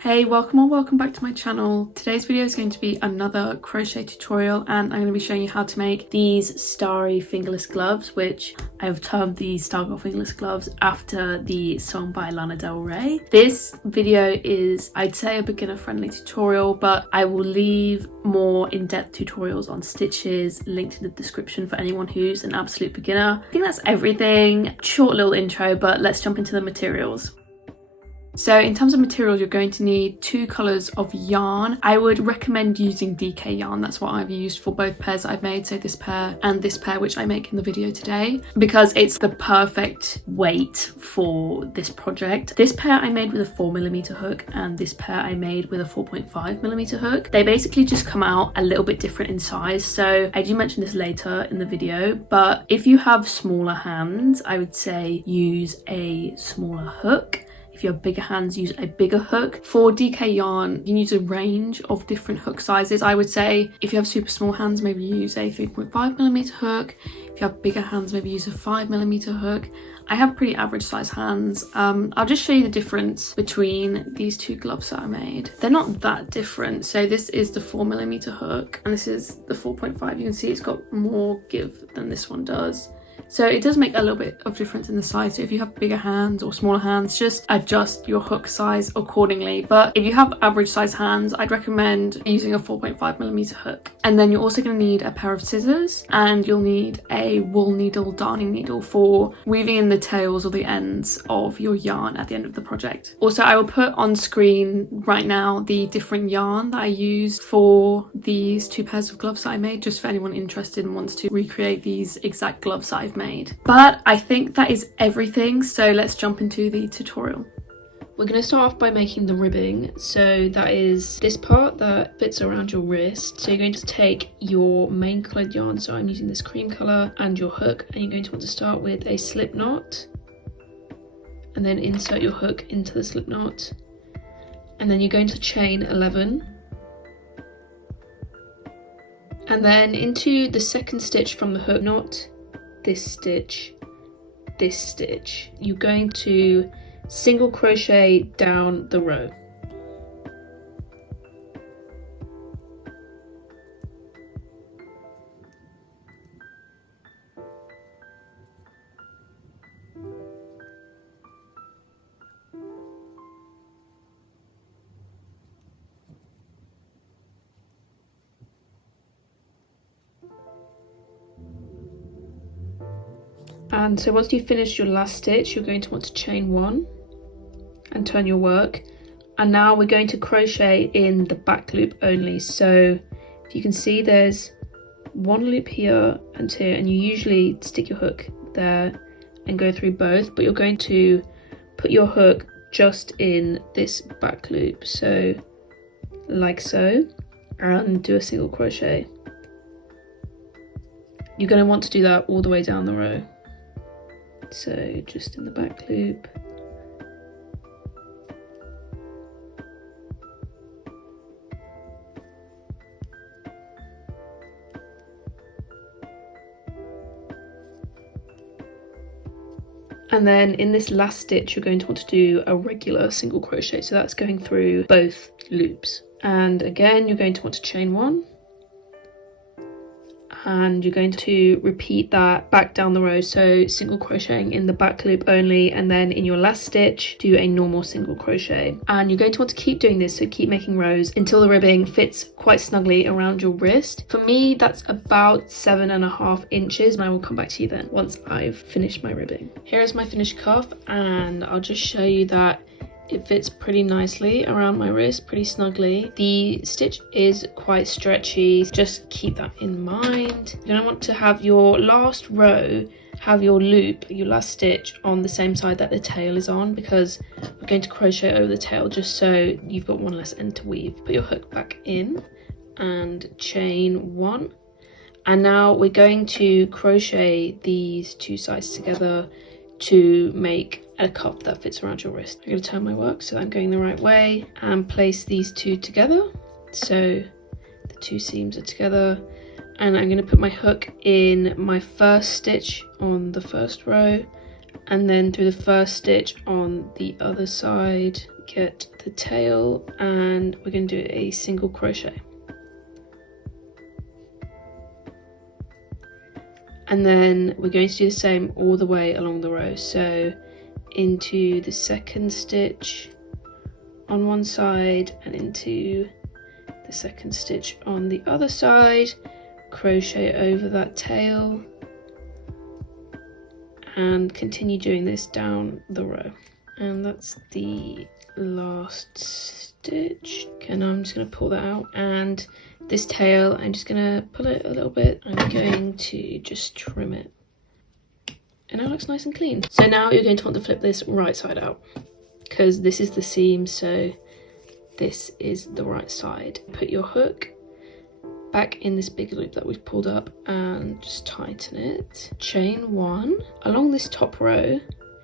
Hey, welcome or welcome back to my channel. Today's video is going to be another crochet tutorial and I'm going to be showing you how to make these starry fingerless gloves, which I've termed the Stargirl fingerless gloves after the song by Lana Del Rey. This video is, I'd say, a beginner friendly tutorial, but I will leave more in-depth tutorials on stitches linked in the description for anyone who's an absolute beginner. I think that's everything. Short little intro, but let's jump into the materials. So in terms of materials, you're going to need 2 colours of yarn. I would recommend using DK yarn. That's what I've used for both pairs that I've made, so this pair and this pair, which I make in the video today, because it's the perfect weight for this project. This pair I made with a 4mm hook and this pair I made with a 4.5mm hook. They basically just come out a little bit different in size, so I do mention this later in the video, but if you have smaller hands, I would say use a smaller hook. If you have bigger hands, use a bigger hook. For DK yarn, you use a range of different hook sizes. I would say if you have super small hands, maybe use a 3.5mm hook. If you have bigger hands, maybe use a 5mm hook. I have pretty average size hands. I'll just show you the difference between these 2 gloves that I made. They're not that different. So this is the 4mm hook and this is the 4.5. You can see it's got more give than this one does. So it does make a little bit of difference in the size. So if you have bigger hands or smaller hands, just adjust your hook size accordingly. But if you have average size hands, I'd recommend using a 4.5mm hook. And then you're also going to need a pair of scissors and you'll need a wool needle, darning needle for weaving in the tails or the ends of your yarn at the end of the project. Also, I will put on screen right now the different yarn that I used for these 2 pairs of gloves that I made, just for anyone interested and wants to recreate these exact gloves that I've made. But I think that is everything, so let's jump into the tutorial. We're going to start off by making the ribbing. So that is this part that fits around your wrist. So you're going to take your main coloured yarn, so I'm using this cream colour, and your hook, and you're going to want to start with a slip knot and then insert your hook into the slip knot, and then you're going to chain 11 and then into the second stitch from the hook knot, this stitch, you're going to single crochet down the row. And so once you've finished your last stitch, you're going to want to chain 1 and turn your work. And now we're going to crochet in the back loop only. So if you can see, there's 1 loop here and here, and you usually stick your hook there and go through both, but you're going to put your hook just in this back loop, so like so, and do a single crochet. You're going to want to do that all the way down the row. So just in the back loop. And then in this last stitch, you're going to want to do a regular single crochet. So that's going through both loops. And again, you're going to want to chain 1. And you're going to repeat that back down the row, so single crocheting in the back loop only, and then in your last stitch do a normal single crochet. And you're going to want to keep doing this, so keep making rows until the ribbing fits quite snugly around your wrist. For me, that's about 7.5 inches, and I will come back to you then once I've finished my ribbing. Here is my finished cuff, and I'll just show you that it fits pretty nicely around my wrist, pretty snugly. The stitch is quite stretchy, just keep that in mind. You're going to want to have your last row, have your loop, your last stitch on the same side that the tail is on, because we're going to crochet over the tail just so you've got 1 less end to weave. Put your hook back in and chain 1. And now we're going to crochet these 2 sides together to make a cuff that fits around your wrist. I'm going to turn my work so I'm going the right way and place these 2 together. So the 2 seams are together, and I'm going to put my hook in my first stitch on the first row and then through the first stitch on the other side, get the tail, and we're going to do a single crochet. And then we're going to do the same all the way along the row. So into the second stitch on one side and into the second stitch on the other side, crochet over that tail, and continue doing this down the row. And that's the last stitch. Okay, now I'm just going to pull that out, and this tail, I'm just going to pull it a little bit. I'm going to just trim it, and it looks nice and clean. So now you're going to want to flip this right side out, because this is the seam, so this is the right side. Put your hook back in this big loop that we've pulled up and just tighten it. Chain 1. Along this top row,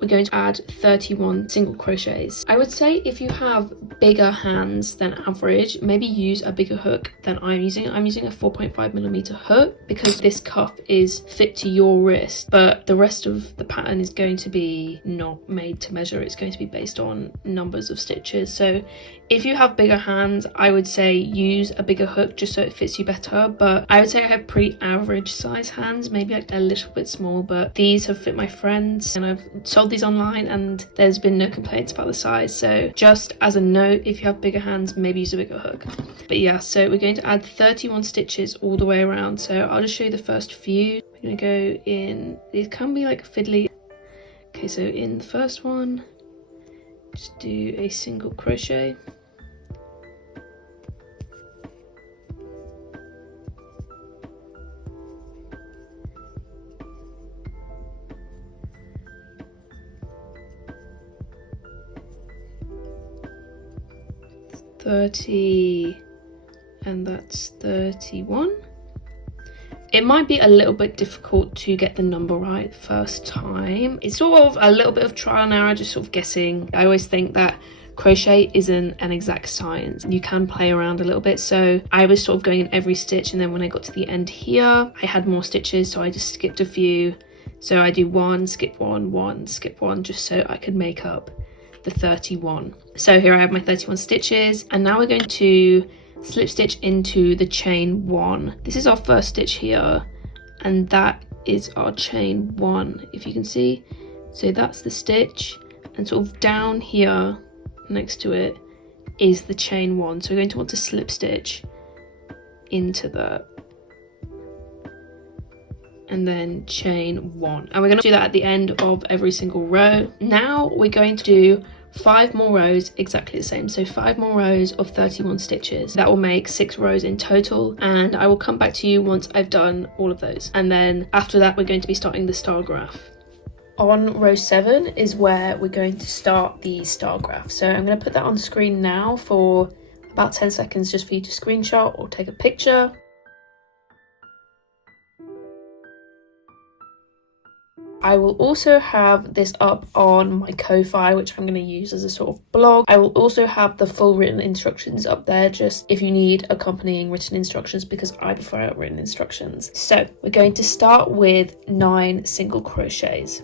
we're going to add 31 single crochets. I would say if you have bigger hands than average, maybe use a bigger hook than I'm using. I'm using a 4.5mm hook because this cuff is fit to your wrist, but the rest of the pattern is going to be not made to measure. It's going to be based on numbers of stitches. So if you have bigger hands, I would say use a bigger hook just so it fits you better. But I would say I have pretty average size hands, maybe like a little bit small, but these have fit my friends, and I've sold these online and there's been no complaints about the size. So just as a note, if you have bigger hands, maybe use a bigger hook. But yeah, so we're going to add 31 stitches all the way around. So I'll just show you the first few. We're going to go in, these can be like fiddly. Okay, so in the first one, just do a single crochet. And that's 31. It might be a little bit difficult to get the number right the first time. It's sort of a little bit of trial and error, just sort of guessing. I always think that crochet isn't an exact science. You can play around a little bit. So I was sort of going in every stitch, and then when I got to the end here, I had more stitches, so I just skipped a few. So I do one, skip one, skip one, just so I could make up the 31. So here I have my 31 stitches, and now we're going to slip stitch into the chain 1. This is our first stitch here, and that is our chain 1, if you can see. So that's the stitch, and sort of down here next to it is the chain 1. So we're going to want to slip stitch into that, and then chain 1, and we're going to do that at the end of every single row. Now we're going to do 5 more rows exactly the same, so 5 more rows of 31 stitches. That will make 6 rows in total, and I will come back to you once I've done all of those. And then after that, we're going to be starting the star graph. On row 7 is where we're going to start the star graph. So I'm going to put that on the screen now for about 10 seconds just for you to screenshot or take a picture. I will also have this up on my Ko-fi, which I'm going to use as a sort of blog. I will also have the full written instructions up there, just if you need accompanying written instructions, because I prefer written instructions. So we're going to start with 9 single crochets.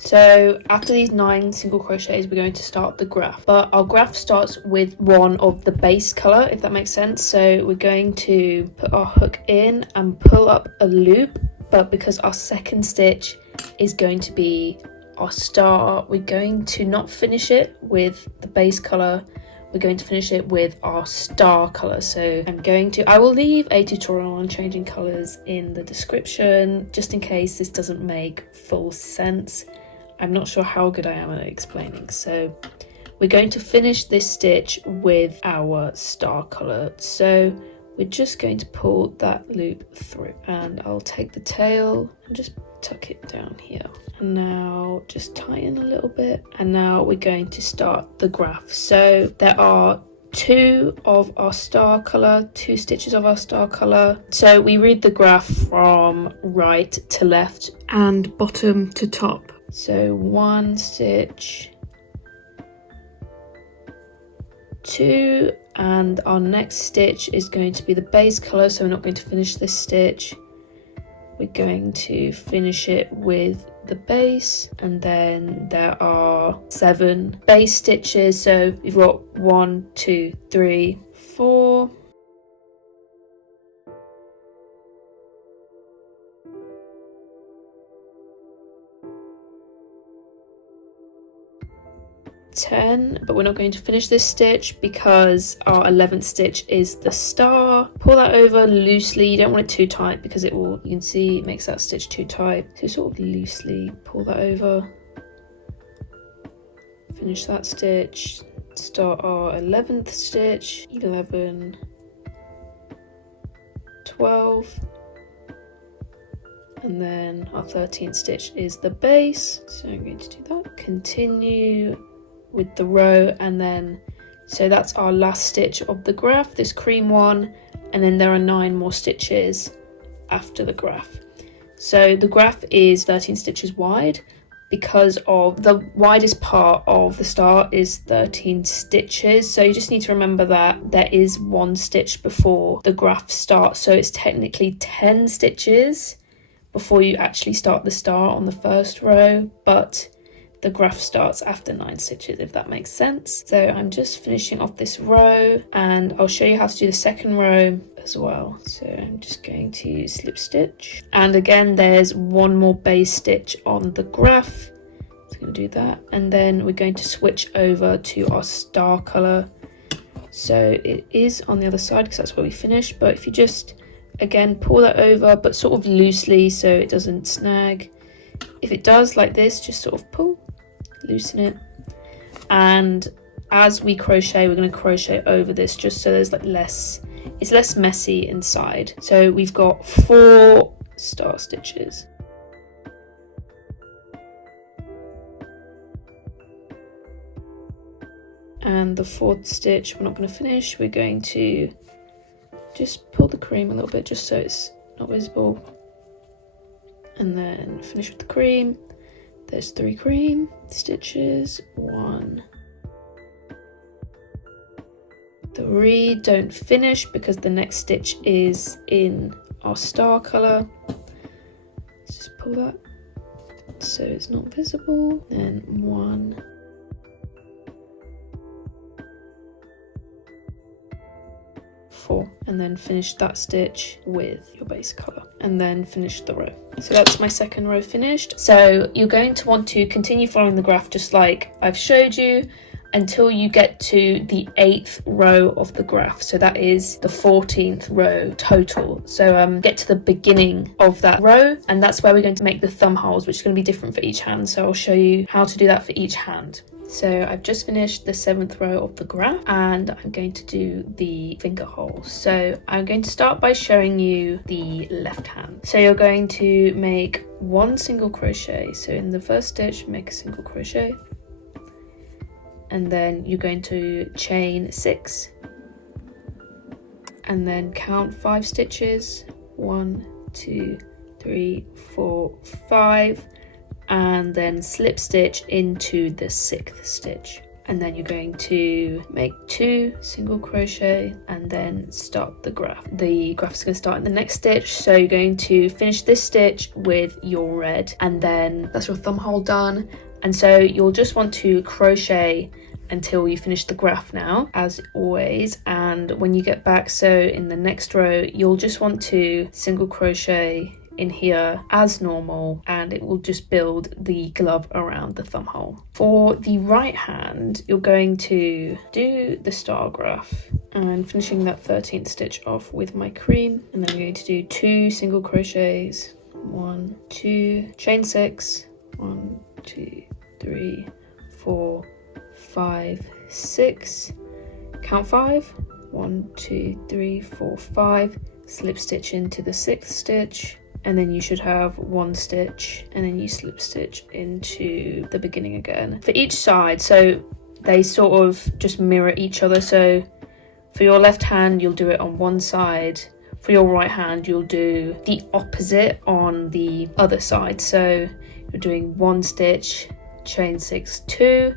So after these 9 single crochets, we're going to start the graph, but our graph starts with one of the base color, if that makes sense. So we're going to put our hook in and pull up a loop, but because our second stitch is going to be our star, we're going to not finish it with the base color, we're going to finish it with our star color. So I will leave a tutorial on changing colors in the description, just in case this doesn't make full sense. I'm not sure how good I am at explaining. So we're going to finish this stitch with our star color. So we're just going to pull that loop through, and I'll take the tail and just tuck it down here. And now just tighten a little bit. And now we're going to start the graph. So there are 2 of our star color, 2 stitches of our star color. So we read the graph from right to left and bottom to top. So 1 stitch, 2, and our next stitch is going to be the base colour, so we're not going to finish this stitch. We're going to finish it with the base, and then there are 7 base stitches, so we've got 1, 2, 3, 4, 10, but we're not going to finish this stitch because our 11th stitch is the star. Pull that over loosely. You don't want it too tight because it will, you can see it makes that stitch too tight. So sort of loosely pull that over. Finish that stitch. Start our 11th stitch. 11, 12. And then our 13th stitch is the base. So I'm going to do that. Continue with the row, and then so that's our last stitch of the graph, this cream one, and then there are 9 more stitches after the graph. So the graph is 13 stitches wide because of the widest part of the star is 13 stitches, so you just need to remember that there is 1 stitch before the graph starts, so it's technically 10 stitches before you actually start the star on the first row, but the graph starts after 9 stitches, if that makes sense. So I'm just finishing off this row, and I'll show you how to do the second row as well. So I'm just going to slip stitch, and again there's 1 more base stitch on the graph, so I'm going to do that, and then we're going to switch over to our star colour. So it is on the other side because that's where we finished, but if you just again pull that over but sort of loosely so it doesn't snag. If it does like this, just sort of pull, loosen it, and as we crochet we're going to crochet over this just so there's like it's less messy inside. So we've got 4 star stitches, and the 4th stitch we're not going to finish. We're going to just pull the cream a little bit just so it's not visible, and then finish with the cream. There's 3 cream stitches, 1, 3. Don't finish because the next stitch is in our star colour. Let's just pull that so it's not visible. Then 1, 4, and then finish that stitch with your base colour, and then finish the row. So that's my second row finished. So you're going to want to continue following the graph just like I've showed you until you get to the 8th row of the graph, so that is the 14th row total. So get to the beginning of that row, and that's where we're going to make the thumb holes, which is going to be different for each hand, so I'll show you how to do that for each hand. So I've just finished the 7th row of the graph, and I'm going to do the finger hole. So I'm going to start by showing you the left hand. So you're going to make 1 single crochet. So in the first stitch, make a single crochet, and then you're going to chain 6, and then count 5 stitches, 1, 2, 3, 4, 5, and then slip stitch into the 6th stitch, and then you're going to make 2 single crochet and then start the graph. The graph is going to start in the next stitch, so you're going to finish this stitch with your red, and then that's your thumb hole done. And so you'll just want to crochet until you finish the graph now, as always, and when you get back, so in the next row, you'll just want to single crochet in here as normal, and it will just build the glove around the thumb hole. For the right hand, you're going to do the star graph and finishing that 13th stitch off with my cream, and then I'm going to do 2 single crochets, 1, 2, chain 6, 1, 2, 3, 4, 5, 6, count 5, 1, 2, 3, 4, 5, slip stitch into the 6th stitch, and then you should have 1 stitch, and then you slip stitch into the beginning again for each side, so they sort of just mirror each other. So for your left hand you'll do it on one side, for your right hand you'll do the opposite on the other side. So you're doing 1 stitch, chain 6, 2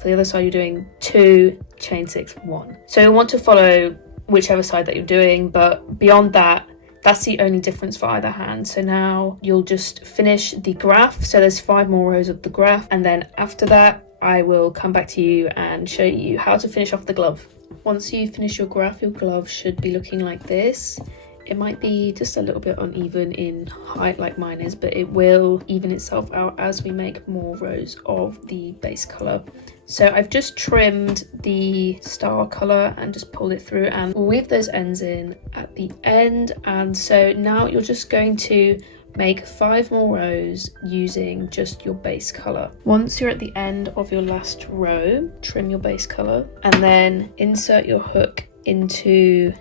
for For the other side, you're doing 2, chain 6, 1. So you'll want to follow whichever side that you're doing, but beyond that, that's the only difference for either hand. So now you'll just finish the graph. So there's 5 more rows of the graph, and then after that I will come back to you and show you how to finish off the glove. Once you finish your graph, your glove should be looking like this. It might be just a little bit uneven in height like mine is, but it will even itself out as we make more rows of the base colour. So I've just trimmed the star colour and just pulled it through and weave those ends in at the end. And so now you're just going to make 5 more rows using just your base colour. Once you're at the end of your last row, trim your base colour and then insert your hook into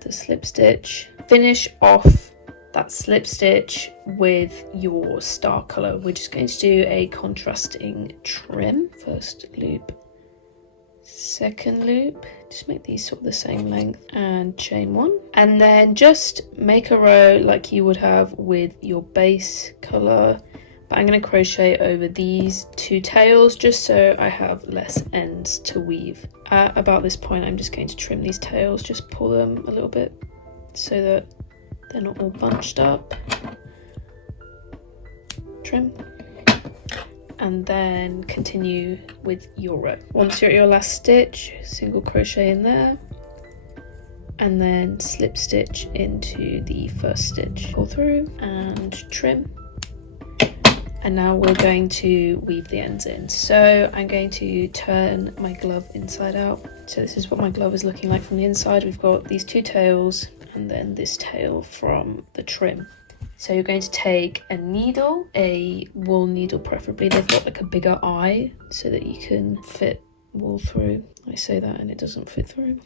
the slip stitch. Finish off that slip stitch with your star colour. We're just going to do a contrasting trim. First loop, second loop, just make these sort of the same length, and chain 1, and then just make a row like you would have with your base colour. But I'm going to crochet over these 2 tails just so I have less ends to weave. At about this point I'm just going to trim these tails, just pull them a little bit so that they're not all bunched up. Trim. And then continue with your row. Once you're at your last stitch, single crochet in there and then slip stitch into the first stitch. Pull through and trim. And now we're going to weave the ends in. So I'm going to turn my glove inside out. So this is what my glove is looking like from the inside. We've got these 2 tails and then this tail from the trim. So you're going to take a needle, a wool needle preferably. They've got like a bigger eye so that you can fit wool through. I say that and it doesn't fit through.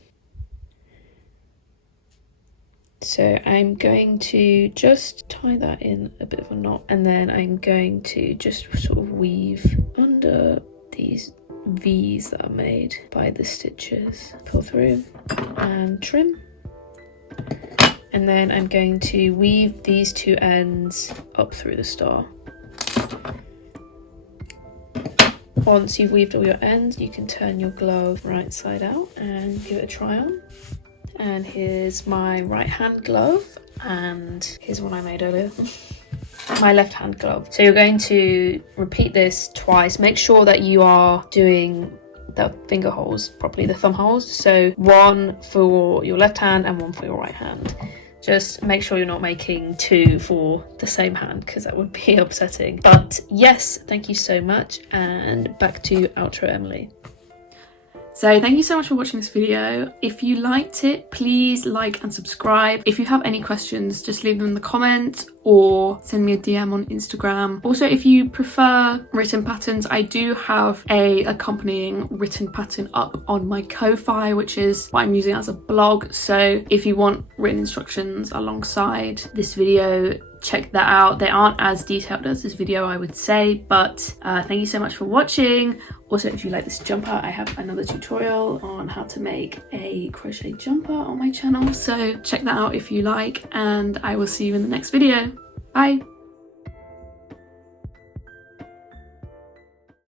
So I'm going to just tie that in a bit of a knot, and then I'm going to just sort of weave under these V's that are made by the stitches. Pull through and trim. And then I'm going to weave these 2 ends up through the star. Once you've weaved all your ends, you can turn your glove right side out and give it a try on. And here's my right hand glove, and here's one I made earlier. My left hand glove. So you're going to repeat this twice. Make sure that you are doing the finger holes properly, the thumb holes. So 1 for your left hand and 1 for your right hand. Just make sure you're not making 2 for the same hand because that would be upsetting. But yes, thank you so much, and back to outro Emily. So thank you so much for watching this video. If you liked it, please like and subscribe. If you have any questions, just leave them in the comments or send me a DM on Instagram. Also, if you prefer written patterns, I do have a accompanying written pattern up on my Ko-fi, which is what I'm using as a blog. So if you want written instructions alongside this video, check that out. They aren't as detailed as this video, I would say, but thank you so much for watching. Also, if you like this jumper, I have another tutorial on how to make a crochet jumper on my channel, so check that out if you like, and I will see you in the next video. Bye!